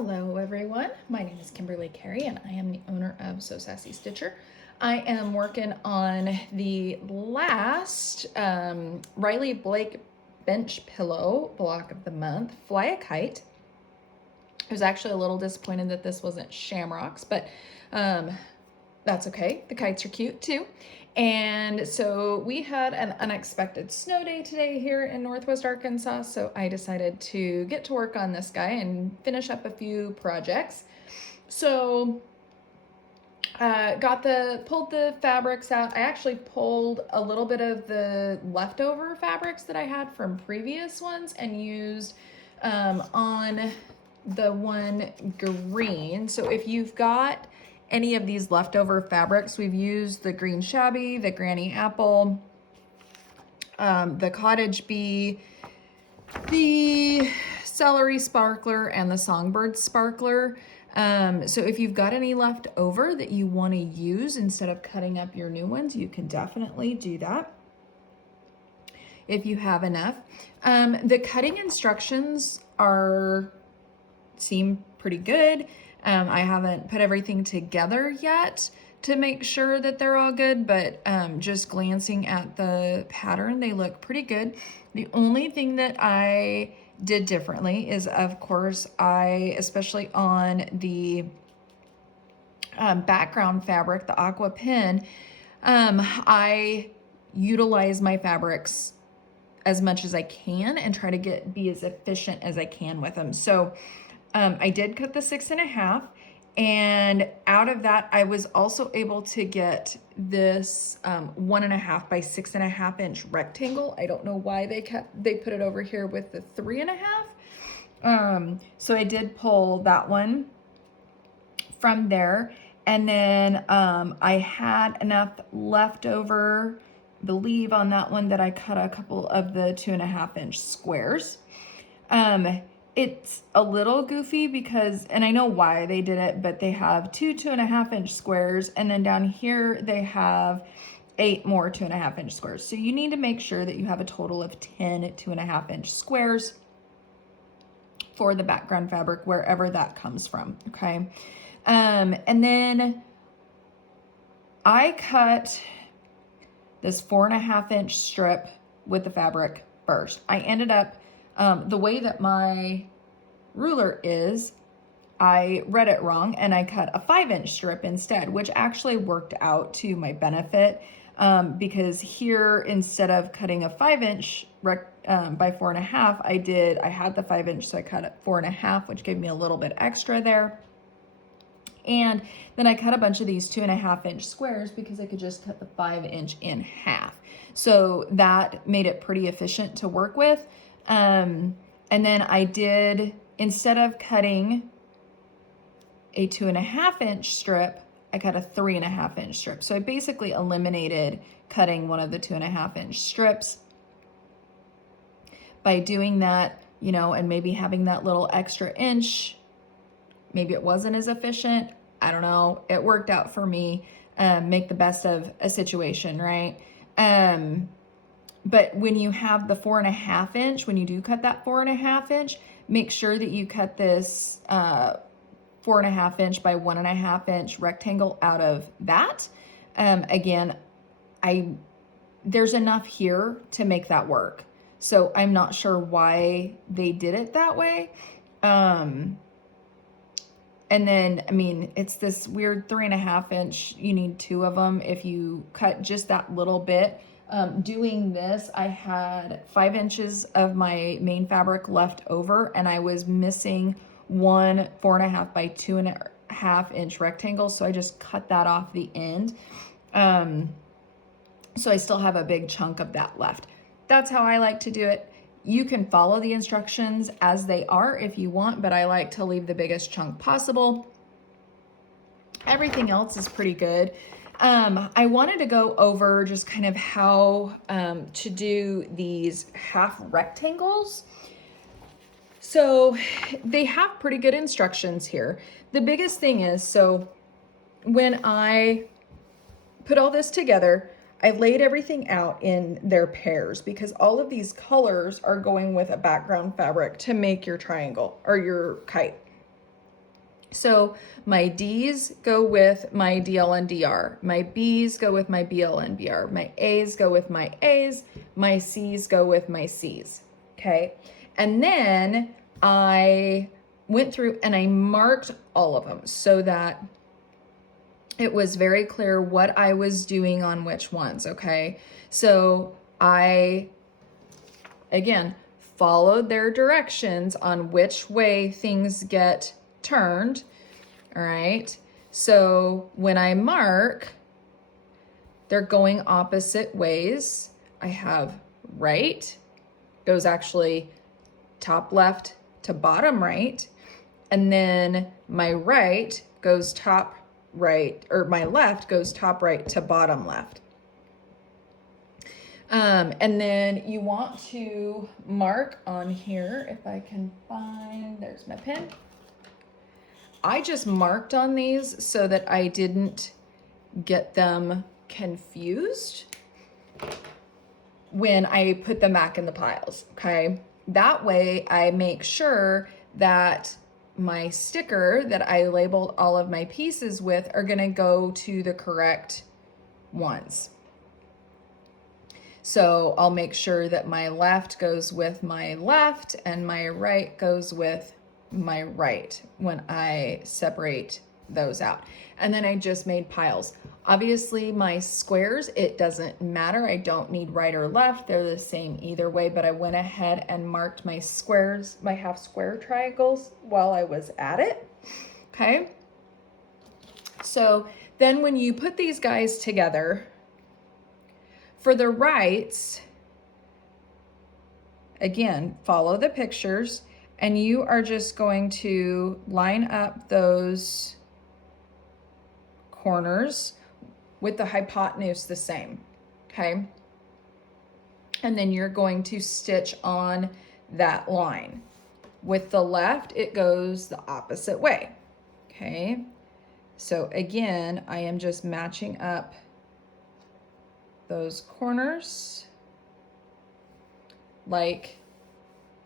Hello everyone, my name is Kimberly Carey and I am the owner of So Sassy Stitcher. I am working on the last Riley Blake bench pillow block of the month, Fly a Kite. I was actually a little disappointed that this wasn't shamrocks, but that's okay. The kites are cute too. And so we had an unexpected snow day today here in Northwest Arkansas, so I decided to get to work on this guy and finish up a few projects. So pulled the fabrics out. I actually pulled a little bit of the leftover fabrics that I had from previous ones and used on the one green. So if you've got any of these leftover fabrics, we've used the green shabby, the granny apple, the cottage bee, the celery sparkler, and the songbird sparkler. So if you've got any left over that you want to use instead of cutting up your new ones, you can definitely do that if you have enough. The cutting instructions seem pretty good. I haven't put everything together yet to make sure that they're all good, but just glancing at the pattern, they look pretty good. The only thing that I did differently is, of course, especially on the background fabric, the aqua pin, I utilize my fabrics as much as I can and try to be as efficient as I can with them. So I did cut the 6.5, and out of that, I was also able to get this 1.5 by 6.5 inch rectangle. I don't know why they put it over here with the 3.5. So I did pull that one from there, and then I had enough left over, I believe, on that one that I cut a couple of the 2.5 inch squares. It's a little goofy because, and I know why they did it, but they have 2.5 inch squares, and then down here they have 8 more 2.5 inch squares. So you need to make sure that you have a total of 10 2.5 inch squares for the background fabric, wherever that comes from, okay? And then I cut this 4.5 inch strip with the fabric first. I ended up, the way that my ruler is, I read it wrong and I cut a 5 inch strip instead, which actually worked out to my benefit, because here, instead of cutting a 5 inch by 4.5, I had the 5 inch, so I cut it 4.5, which gave me a little bit extra there. And then I cut a bunch of these 2.5 inch squares because I could just cut the 5 inch in half. So that made it pretty efficient to work with. And then I did, instead of cutting a 2.5 inch strip, I cut a 3.5 inch strip. So I basically eliminated cutting one of the 2.5 inch strips. By doing that, and maybe having that little extra inch, maybe it wasn't as efficient. I don't know. It worked out for me. Make the best of a situation, right? But when you have the 4.5 inch, when you do cut that 4.5 inch, make sure that you cut this 4.5 inch by 1.5 inch rectangle out of that. Again, there's enough here to make that work. So I'm not sure why they did it that way. And then, it's this weird 3.5 inch, you need 2 of them if you cut just that little bit. Doing this, I had 5 inches of my main fabric left over, and I was missing one 4.5 by 2.5 inch rectangle, so I just cut that off the end. So I still have a big chunk of that left. That's how I like to do it. You can follow the instructions as they are if you want, but I like to leave the biggest chunk possible. Everything else is pretty good. I wanted to go over just kind of how to do these half rectangles. So they have pretty good instructions here. The biggest thing is, so when I put all this together, I laid everything out in their pairs because all of these colors are going with a background fabric to make your triangle or your kite. So my D's go with my DL and DR. My B's go with my BL and BR. My A's go with my A's. My C's go with my C's. Okay. And then I went through and I marked all of them so that it was very clear what I was doing on which ones. Okay. So I, again, followed their directions on which way things get turned. All right. So when I mark, they're going opposite ways. I have right, goes actually top left to bottom right. And then my right goes top right, or my left goes top right to bottom left. And then you want to mark on here, if I can find, there's my pen. I just marked on these so that I didn't get them confused when I put them back in the piles, okay? That way I make sure that my sticker that I labeled all of my pieces with are gonna go to the correct ones. So I'll make sure that my left goes with my left and my right goes with my right when I separate those out. And then I just made piles. Obviously my squares, it doesn't matter. I don't need right or left. They're the same either way, but I went ahead and marked my squares, my half square triangles while I was at it. Okay. So then when you put these guys together, for the rights, again, follow the pictures, and you are just going to line up those corners with the hypotenuse the same, okay? And then you're going to stitch on that line. With the left, it goes the opposite way, okay? So again, I am just matching up those corners like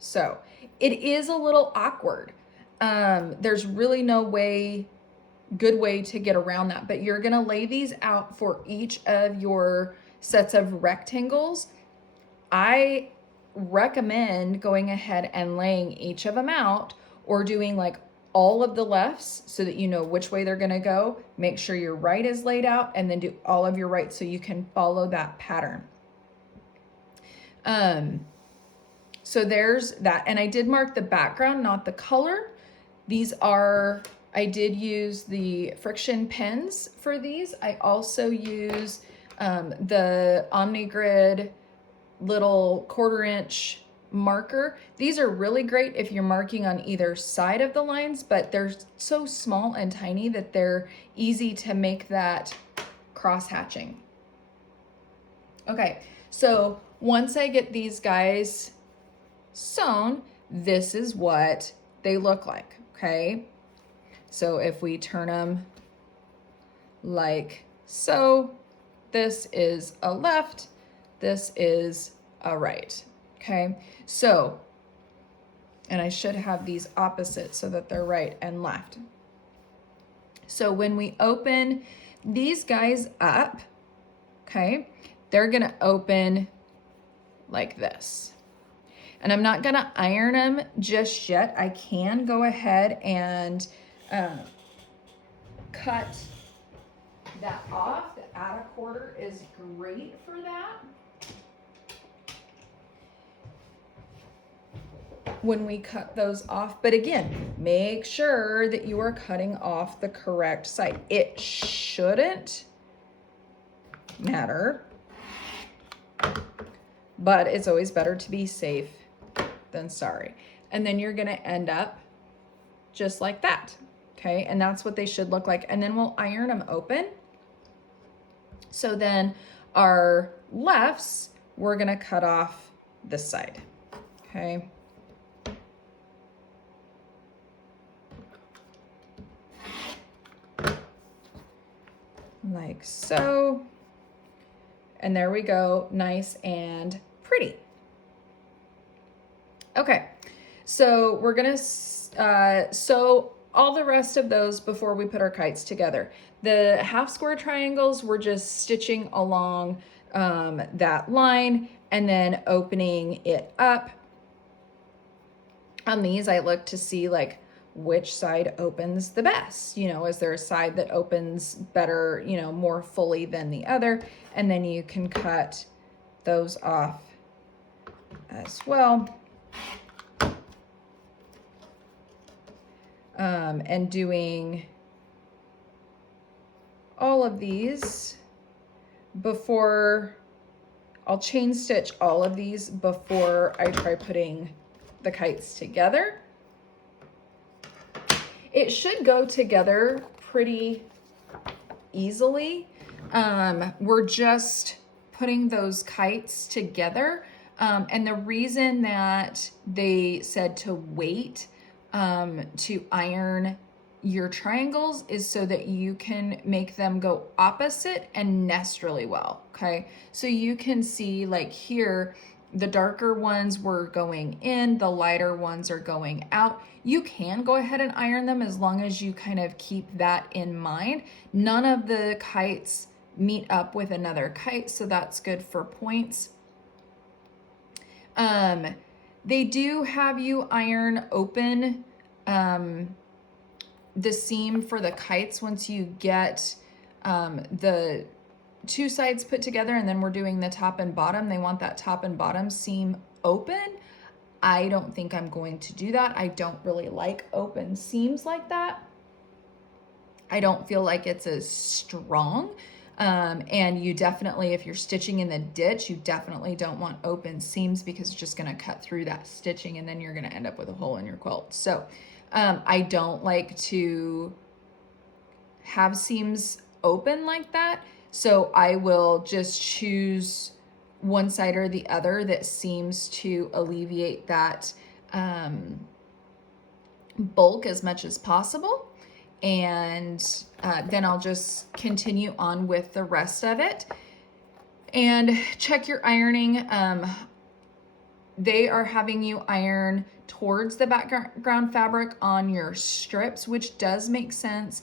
so. It is a little awkward. There's really no good way to get around that, but you're gonna lay these out for each of your sets of rectangles. I recommend going ahead and laying each of them out, or doing like all of the lefts so that you know which way they're gonna go. Make sure your right is laid out, and then do all of your right so you can follow that pattern. So there's that. And I did mark the background, not the color. These are, I did use the friction pens for these. I also use the OmniGrid little 1/4 inch marker. These are really great if you're marking on either side of the lines, but they're so small and tiny that they're easy to make that cross hatching. Okay, so once I get these guys sewn, this is what they look like, okay? So if we turn them like so, this is a left, this is a right, okay? So, and I should have these opposite so that they're right and left. So when we open these guys up, okay, they're gonna open like this. And I'm not gonna iron them just yet. I can go ahead and cut that off. The add a 1/4 is great for that. When we cut those off, but again, make sure that you are cutting off the correct side. It shouldn't matter, but it's always better to be safe than sorry. And then you're gonna end up just like that, okay? And that's what they should look like. And then we'll iron them open. So then our lefts, we're gonna cut off this side, okay? Like so. And there we go, nice and pretty. Okay, so we're gonna sew all the rest of those before we put our kites together. The half square triangles, we're just stitching along that line and then opening it up. On these, I look to see like which side opens the best. You know, is there a side that opens better, you know, more fully than the other? And then you can cut those off as well. And doing all of these before, I'll chain stitch all of these before I try putting the kites together. It should go together pretty easily. We're just putting those kites together. And the reason that they said to wait to iron your triangles is so that you can make them go opposite and nest really well, okay? So you can see like here, the darker ones were going in, the lighter ones are going out. You can go ahead and iron them as long as you kind of keep that in mind. None of the kites meet up with another kite, so that's good for points. They do have you iron open the seam for the kites once you get the two sides put together, and then we're doing the top and bottom. They want that top and bottom seam open. I don't think I'm going to do that. I don't really like open seams like that. I don't feel like it's as strong. And you definitely, if you're stitching in the ditch, you definitely don't want open seams because it's just gonna cut through that stitching and then you're gonna end up with a hole in your quilt. So I don't like to have seams open like that. So I will just choose one side or the other that seems to alleviate that bulk as much as possible. And then I'll just continue on with the rest of it. And check your ironing. They are having you iron towards the background fabric on your strips, which does make sense.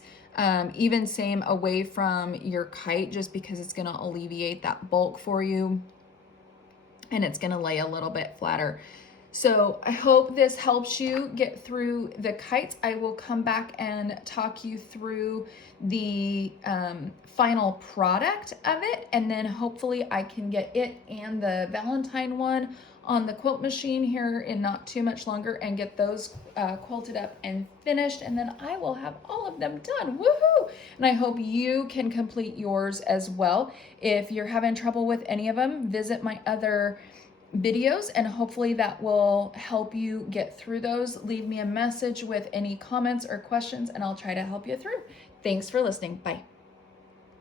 Even same away from your kite, just because it's gonna alleviate that bulk for you and it's gonna lay a little bit flatter. So I hope this helps you get through the kites. I will come back and talk you through the final product of it, and then hopefully I can get it and the Valentine one on the quilt machine here in not too much longer and get those quilted up and finished, and then I will have all of them done. Woohoo! And I hope you can complete yours as well. If you're having trouble with any of them, visit my other videos and hopefully that will help you get through those. Leave me a message with any comments or questions and I'll try to help you through. Thanks for listening. Bye.